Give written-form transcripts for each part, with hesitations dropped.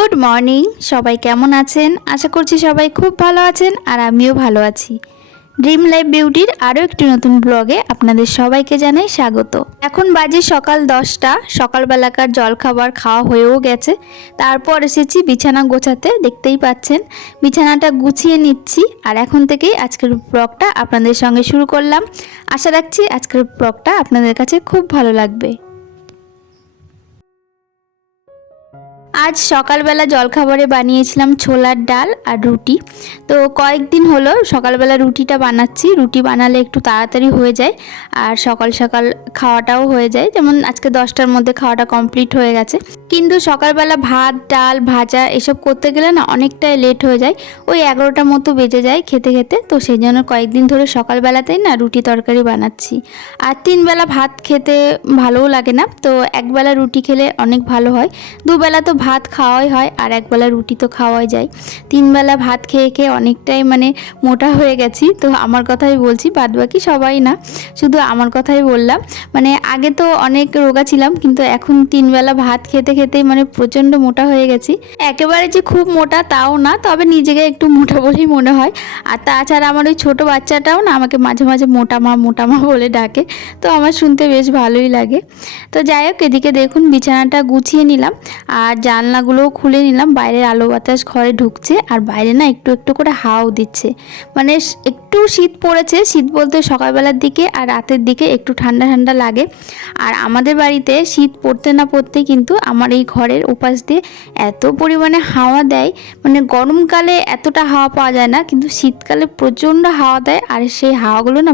Good morning. সবাই কেমন আছেন? আশা করছি সবাই খুব ভালো আছেন আর আমিও ভালো আছি। ড্রিম লাইফ বিউটির আরও একটি নতুন ব্লগে আপনাদের সবাইকে জানাই স্বাগত। এখন বাজে সকাল 10টা। সকালবেলাকার জলখাবার খাওয়া হয়েও গেছে। তারপর এসেছি বিছানা গোছাতে। দেখতেই পাচ্ছেন বিছানাটা গুছিয়ে নিচ্ছি। আর এখন থেকেই আজকের ব্লগটা আপনাদের সঙ্গে শুরু করলাম। আশা রাখছি আজকের ব্লগটা আপনাদের কাছে খুব ভালো লাগবে। আজ সকালবেলা জলখাবারে বানিয়েছিলাম ছোলার ডাল আর রুটি। তো কয়েকদিন হলো সকালবেলা রুটিটা বানাচ্ছি। রুটি বানালে একটু তাড়াতাড়ি হয়ে যায় আর সকাল সকাল খাওয়াটাও হয়ে যায়। যেমন আজকে 10টার মধ্যে খাওয়াটা কমপ্লিট হয়ে গেছে। কিন্তু সকালবেলা ভাত ডাল ভাজা এসব করতে গেলে না অনেকটাই লেট হয়ে যায়। ওই 11টার মতো বেজে যায় খেতে খেতে। তো সেই জন্য কয়েকদিন ধরে সকালবেলাতেই না রুটি তরকারি বানাচ্ছি। আর 3 বেলা ভাত খেতে ভালোও লাগে না। তো একবেলা রুটি খেলে অনেক ভালো হয়। দুবেলা তো ভাত খাওয়াই হয় আর একবেলা রুটি তো খাওয়াই যায়। 3 বেলা ভাত খেয়ে খেয়ে অনেকটাই মোটা হয়ে গেছি। তো আমার কথাই বলছি, বাদবাকি সবাই না, শুধু আমার কথাই বললাম। আগে তো অনেক রোগা ছিলাম, কিন্তু এখন 3 বেলা ভাত খেতে খেতেই প্রচণ্ড মোটা হয়ে গেছি। একেবারে যে খুব মোটা তাও না, তবে নিজেকে একটু মোটা বলেই মনে হয়। আর তাছাড়া আমার ওই ছোটো বাচ্চাটাও না আমাকে মাঝে মাঝে মোটা মা বলে ডাকে। তো আমার শুনতে বেশ ভালোই লাগে। তো যাই হোক, এদিকে দেখুন বিছানাটা গুছিয়ে নিলাম আর জানলাগুলোও খুলে নিলাম। বাইরের আলো বাতাস ঘরে ঢুকছে আর বাইরে না একটু একটু করে হাওয়াও দিচ্ছে। একটু শীত পড়েছে, শীত বলতে সকালবেলার দিকে আর রাতের দিকে একটু ঠান্ডা ঠান্ডা লাগে। আর আমাদের বাড়িতে শীত পড়তে না পড়তেই কিন্তু আমার এই ঘরের উপাস দিয়ে এত পরিমাণে হাওয়া দেয়। গরমকালে এতটা হাওয়া পাওয়া যায় না, কিন্তু শীতকালে প্রচণ্ড হাওয়া দেয়। আর সেই হাওয়াগুলো না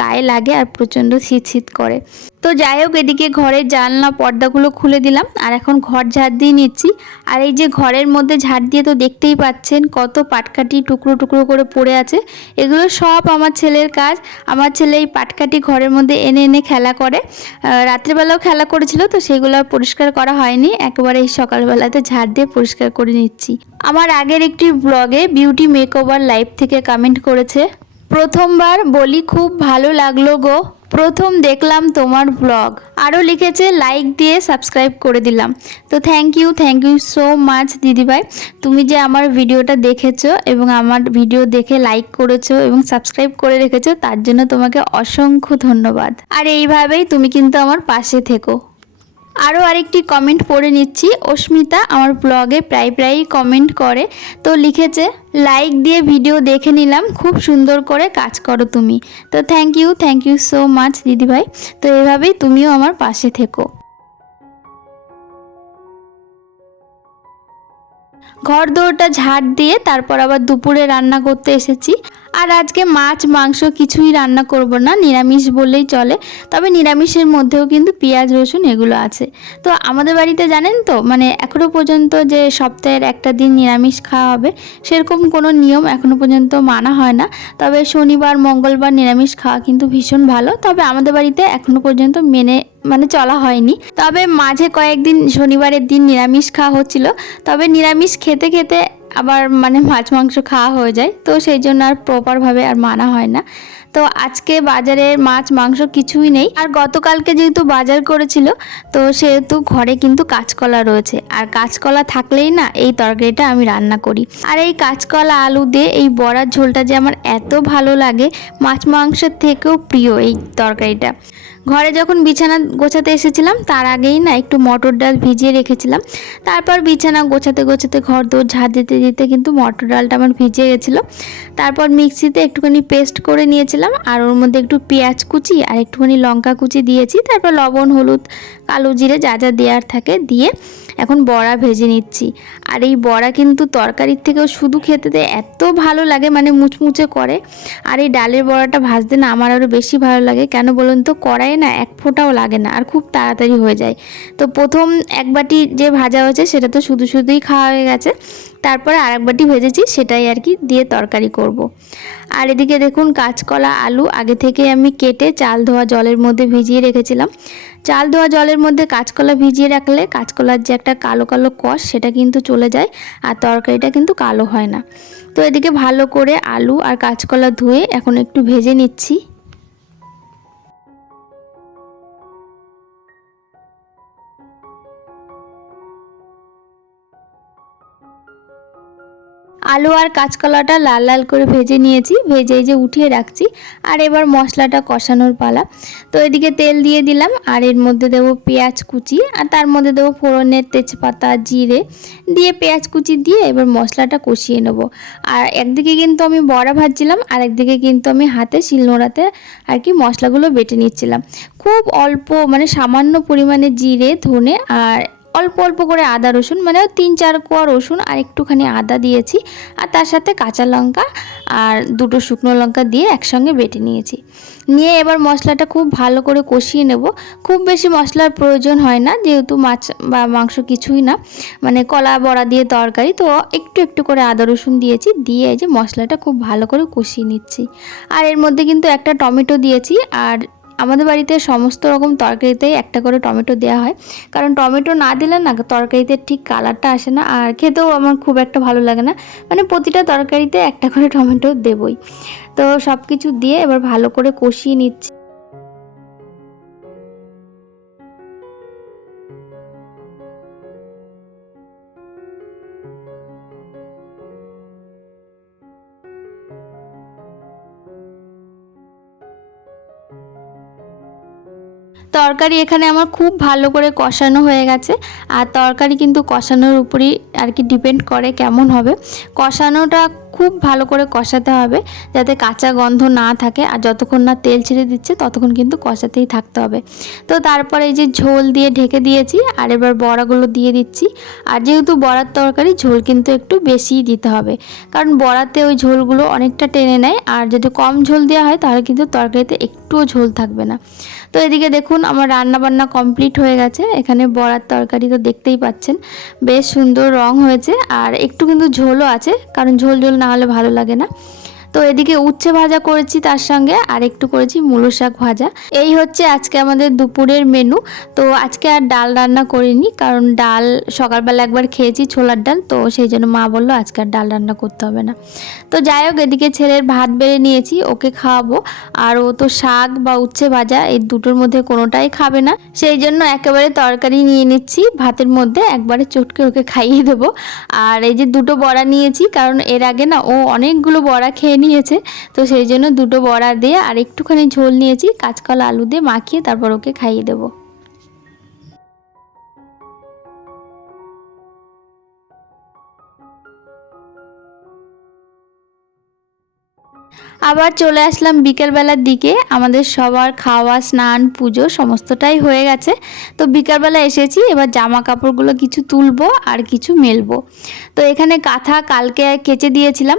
গায়ে লাগে আর প্রচণ্ড শীত শীত করে। তো যাই হোক, এদিকে ঘরের জানলা পর্দাগুলো খুলে দিলাম আর এখন ঘর ঝাড় দিয়ে নিচ্ছি। আর এই যে ঘরের মধ্যে ঝাড় দিয়ে তো দেখতেই পাচ্ছেন কত পাটকাঠি টুকরো টুকরো করে পড়ে আছে। এগুলো সব আমার ছেলের কাজ। আমার ছেলে এই পাটকাঠি ঘরের মধ্যে এনে এনে খেলা করে। রাত্রিবেলাও খেলা করেছিল, তো সেগুলো পরিষ্কার করা হয়নি। একেবারে এই সকালবেলাতে ঝাড় দিয়ে পরিষ্কার করে নিচ্ছি। আমার আগের একটি ব্লগে বিউটি মেকওভার লাইভ থেকে কমেন্ট করেছে, প্রথমবার বলি খুব ভালো লাগলো গো, প্রথম দেখলাম তোমার ব্লগ। আরও লিখেছে লাইক দিয়ে সাবস্ক্রাইব করে দিলাম। তো থ্যাংক ইউ সো মাচ দিদিভাই। তুমি যে আমার ভিডিওটা দেখেছো এবং আমার ভিডিও দেখে লাইক করেছো এবং সাবস্ক্রাইব করে রেখেছো, তার জন্য তোমাকে অসংখ্য ধন্যবাদ। আর এইভাবেই তুমি কিন্তু আমার পাশে থেকো। আরও আরেকটি কমেন্ট পড়ে নিচ্ছি। অস্মিতা আমার ব্লগে প্রায়ই কমেন্ট করে। তো লিখেছে, লাইক দিয়ে ভিডিও দেখে নিলাম, খুব সুন্দর করে কাজ করো তুমি। তো থ্যাংক ইউ সো মাচ দিদিভাই। তো এভাবেই তুমিও আমার পাশে থেকো। ঘর দৌড়টা ঝাড় দিয়ে তারপর আবার দুপুরে রান্না করতে এসেছি। আর আজকে মাছ মাংস কিছুই রান্না করব না, নিরামিষ বললেই চলে। তবে নিরামিষের মধ্যেও কিন্তু পেঁয়াজ রসুন এগুলো আছে। তো আমাদের বাড়িতে জানেন তো এখনও পর্যন্ত যে সপ্তাহের একটা দিন নিরামিষ খাওয়া হবে সেরকম কোনো নিয়ম এখনও পর্যন্ত মানা হয় না। তবে শনিবার মঙ্গলবার নিরামিষ খাওয়া কিন্তু ভীষণ ভালো। তবে আমাদের বাড়িতে এখনও পর্যন্ত মেনে চলা হয়নি। তবে মাঝে কয়েকদিন শনিবারের দিন নিরামিষ খাওয়া হচ্ছিল। তবে নিরামিষ খেতে খেতে আবার মাছ মাংস খাওয়া হয়ে যায়, তো সেই জন্য আর প্রপারভাবে আর মানা হয় না। তো আজকে বাজারে মাছ মাংস কিছুই নেই। আর গতকালকে যেহেতু বাজার করেছিল, তো সেহেতু ঘরে কিন্তু কাঁচকলা রয়েছে। আর কাঁচকলা থাকলেই না এই তরকারিটা আমি রান্না করি। আর এই কাঁচকলা আলু দিয়ে এই বড়ার ঝোলটা যে আমার এত ভালো লাগে, মাছ মাংসের থেকেও প্রিয় এই তরকারিটা। ঘরে যখন বিছানা গোছাতে এসেছিলাম তার আগেই না একটু মটর ডাল ভিজিয়ে রেখেছিলাম। তারপর বিছানা গোছাতে গোছাতে ঘর দৌড় ঝাড় দিতে দিতে কিন্তু মটর ডালটা আমার ভিজে গেছিলো। তারপর মিক্সিতে একটুখানি পেস্ট করে নিয়েছিলাম আর ওর মধ্যে একটু পেঁয়াজ কুচি আর একটুখানি লঙ্কা কুচি দিয়েছি। তারপর লবণ হলুদ কালো জিরে যা যা দেওয়ার থাকে দিয়ে এখন বড়া ভেজে নিচ্ছি। আর এই বড়া কিন্তু তরকারির থেকেও শুধু খেতে এত ভালো লাগে, মুচমুচে করে। আর এই ডালের বড়াটা ভাজতে না আমার আরও বেশি ভালো লাগে। কেন বলুন তো, কড়াইয়ে না এক ফোঁটাও লাগে না আর খুব তাড়াতাড়ি হয়ে যায়। তো প্রথম এক বাটি যে ভাজা হয়েছে সেটা তো শুধুই খাওয়া হয়ে গেছে। তারপরে আর এক বাটি ভেজেছি, সেটাই আর কি দিয়ে তরকারি করব। আর এদিকে দেখুন কাঁচকলা আলু আগে থেকে আমি কেটে চাল ধোয়া জলের মধ্যে ভিজিয়ে রেখেছিলাম। চাল ধোয়া জলের মধ্যে কাঁচকলা ভিজিয়ে রাখলে কাঁচকলার যে একটা কালো কালো কষ সেটা কিন্তু চলে যায় আর তরকারিটা কিন্তু কালো হয় না। তো এদিকে ভালো করে আলু আর কাঁচকলা ধুয়ে এখন একটু ভেজে নিচ্ছি। আলু আর কাঁচকলাটা লাল লাল করে ভেজে নিয়েছি, ভেজে এই যে উঠিয়ে রাখছি। আর এবার মশলাটা কষানোর পালা। তো এদিকে তেল দিয়ে দিলাম, আর এর মধ্যে দেবো পেঁয়াজ কুচি, আর তার মধ্যে দেবো ফোড়নের তেজপাতা, জিরে দিয়ে পেঁয়াজ কুচি দিয়ে এবার মশলাটা কষিয়ে নেব। আর একদিকে কিন্তু আমি বড়া ভাজছিলাম, আর একদিকে কিন্তু আমি হাতে শিলনোড়াতে আর কি মশলাগুলো বেটে নিচ্ছিলাম। খুব অল্প মানে সামান্য পরিমাণে জিরে, ধনে আর অল্প অল্প করে আদা রসুন, মানে 3-4 কোয়া রসুন আর একটুখানি আদা দিয়েছি। আর তার সাথে কাঁচা লঙ্কা আর 2টো শুকনো লঙ্কা দিয়ে একসঙ্গে বেটে নিয়েছি। নিয়ে এবার মশলাটা খুব ভালো করে কষিয়ে নেব। খুব বেশি মশলার প্রয়োজন হয় না, যেহেতু মাছ বা মাংস কিছুই না, মানে কলা বড়া দিয়ে তরকারি, তো একটু একটু করে আদা রসুন দিয়েছি, দিয়ে এই যে মশলাটা খুব ভালো করে কষিয়ে নিচ্ছি। আর এর মধ্যে কিন্তু একটা টমেটো দিয়েছি। আর আমাদের বাড়িতে সমস্ত রকম তরকারিতেই একটা করে টমেটো দেওয়া হয়, কারণ টমেটো না দিলে না তরকারিতে ঠিক কালারটা আসে না, আর খেতেও আমার খুব একটা ভালো লাগে না। মানে প্রতিটা তরকারিতে একটা করে টমেটো দেবই। তো সব কিছু দিয়ে এবার ভালো করে কষিয়ে নিচ্ছি। তরকারি এখানে আমার খুব ভালো করে কষানো হয়ে গেছে। আর তরকারি কিন্তু কষানোর উপরই আর কি ডিপেন্ড করে কেমন হবে। কষানোটা খুব ভালো করে কষাতে হবে, যাতে কাঁচা গন্ধ না থাকে। আর যতক্ষণ না তেল ছেড়ে দিচ্ছে ততক্ষণ কিন্তু কষাতেই থাকতে হবে। তো তারপরে এই যে ঝোল দিয়ে ঢেকে দিয়েছি, আর এবার বড়াগুলো দিয়ে দিচ্ছি। আর যেহেতু বড়ার তরকারি, ঝোল কিন্তু একটু বেশিই দিতে হবে, কারণ বড়াতে ওই ঝোলগুলো অনেকটা টেনে নেয়। আর যদি কম ঝোল দেওয়া হয় তাহলে কিন্তু তরকারিতে একটুও ঝোল থাকবে না। তো এদিকে দেখুন আমার রান্না বান্না কমপ্লিট হয়ে গেছে। এখানে বড়ার তরকারি তো দেখতেই পাচ্ছেন, বেশ সুন্দর রং হয়েছে। আর একটু কিন্তু ঝোলও আছে, কারণ ঝোল ঝোল না হলে ভালো লাগে না। তো এদিকে উচ্ছে ভাজা করেছি, তার সঙ্গে আর একটু করেছি মূলো শাক ভাজা। এই হচ্ছে আজকে আমাদের দুপুরের মেনু। তো আজকে আর ডাল রান্না করিনি, কারণ ডাল সকালবেলা একবার খেয়েছি, ছোলার ডাল, তো সেই জন্য মা বললো আজকে আর ডাল রান্না করতে হবে না। তো যাই হোক, এদিকে ছেলের ভাত বেড়ে নিয়েছি, ওকে খাওয়াবো। আর ও তো শাক বা উচ্ছে ভাজা এই দুটোর মধ্যে কোনোটাই খাবে না, সেই জন্য একেবারে তরকারি নিয়ে নিচ্ছি ভাতের মধ্যে, একবারে চটকে ওকে খাইয়ে দেবো। আর এই যে 2টো বড়া নিয়েছি, কারণ এর আগে না ও অনেকগুলো বড়া খেয়ে নিয়েছে, তো সেই জন্য 2টো বড়া দিয়ে আর একটুখানি ঝোল নিয়েছি, কাঁচকলা আলু দিয়ে মাখিয়ে তারপর ওকে খাইয়ে দেবো। আবার চলে আসলাম বিকেলবেলার দিকে। আমাদের সবার খাওয়া, স্নান, পুজো সমস্তটাই হয়ে গেছে। তো বিকেলবেলা এসেছি, এবার জামা কাপড়গুলো কিছু তুলবো আর কিছু মেলবো। তো এখানে কাঁথা কালকে কেচে দিয়েছিলাম,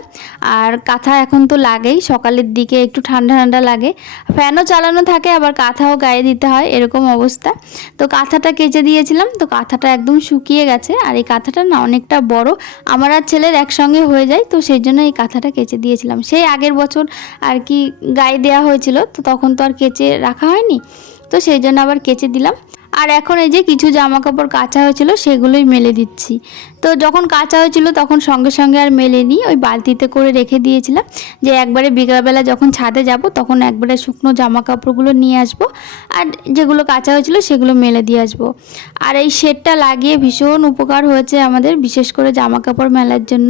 আর কাঁথা এখন তো লাগেই, সকালের দিকে একটু ঠান্ডা ঠান্ডা লাগে, ফ্যানও চালানো থাকে, আবার কাঁথাও গায়ে দিতে হয়, এরকম অবস্থা। তো কাঁথাটা কেচে দিয়েছিলাম, তো কাঁথাটা একদম শুকিয়ে গেছে। আর এই কাঁথাটা না অনেকটা বড়, আমার আর ছেলের একসঙ্গে হয়ে যায়, তো সেই জন্য এই কাঁথাটা কেচে দিয়েছিলাম। সেই আগের বছর আর কি গায়ে দেওয়া হয়েছিল, তো তখন তো আর কেচে রাখা হয়নি, তো সেই জন্য আবার কেচে দিলাম। আর এখন এই যে কিছু জামা কাপড় কাচা হয়েছিল, সেগুলোই মেলে দিচ্ছি। তো যখন কাচা হয়েছিল তখন সঙ্গে সঙ্গে আর মেলেনি, ওই বালতিতে করে রেখে দিয়েছিলাম, যে একবারে বিকালবেলা যখন ছাদে যাব তখন একবারে শুকনো জামা কাপড়গুলো নিয়ে আসবো, আর যেগুলো কাচা হয়েছিল সেগুলো মেলে দিয়ে আসবো। আর এই শেডটা লাগিয়ে ভীষণ উপকার হয়েছে আমাদের, বিশেষ করে জামা কাপড় মেলার জন্য।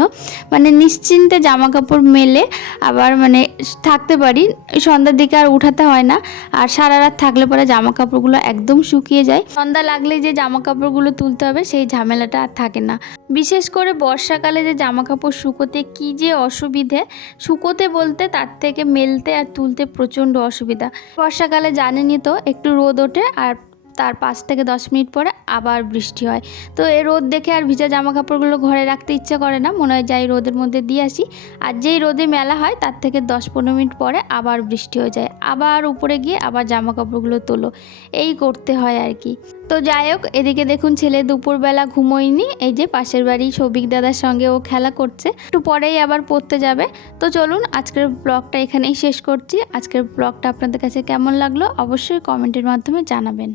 মানে নিশ্চিন্তে জামা কাপড় মেলে আবার মানে থাকতে পারি, সন্ধ্যার দিকে আর উঠাতে হয় না। আর সারা রাত থাকলে পরে জামা কাপড়গুলো একদম শুকিয়ে যায়, সন্ধ্যা লাগলেই যে জামা কাপড়গুলো তুলতে হবে সেই ঝামেলাটা আর থাকে না। বিশেষ করে বর্ষাকালে যে জামা কাপড় শুকোতে কি যে অসুবিধে, শুকোতে বলতে তার থেকে মেলতে আর তুলতে প্রচণ্ড অসুবিধা। বর্ষাকালে জানেনই তো, একটু রোদ ওঠে আর তার 5 থেকে 10 মিনিট পরে আবার বৃষ্টি হয়। তো এই রোদ দেখে আর ভিজা জামা কাপড়গুলো ঘরে রাখতে ইচ্ছে করে না, মনে হয় যাই রোদের মধ্যে দিয়ে আসি। আর যেই রোদে মেলা হয় তার থেকে 10-15 মিনিট পরে আবার বৃষ্টি হয়ে যায়, আবার উপরে গিয়ে আবার জামা কাপড়গুলো তোলো, এই করতে হয় আর কি। তো যাই হোক, এদিকে দেখুন ছেলে দুপুরবেলা ঘুমোয়নি, এই যে পাশের বাড়ি সৌভিক দাদার সঙ্গে ও খেলা করছে, একটু পরেই আবার পড়তে যাবে। তো চলুন আজকের ব্লগটা এখানেই শেষ করছি। আজকের ব্লগটা আপনাদের কাছে কেমন লাগলো অবশ্যই কমেন্টের মাধ্যমে জানাবেন।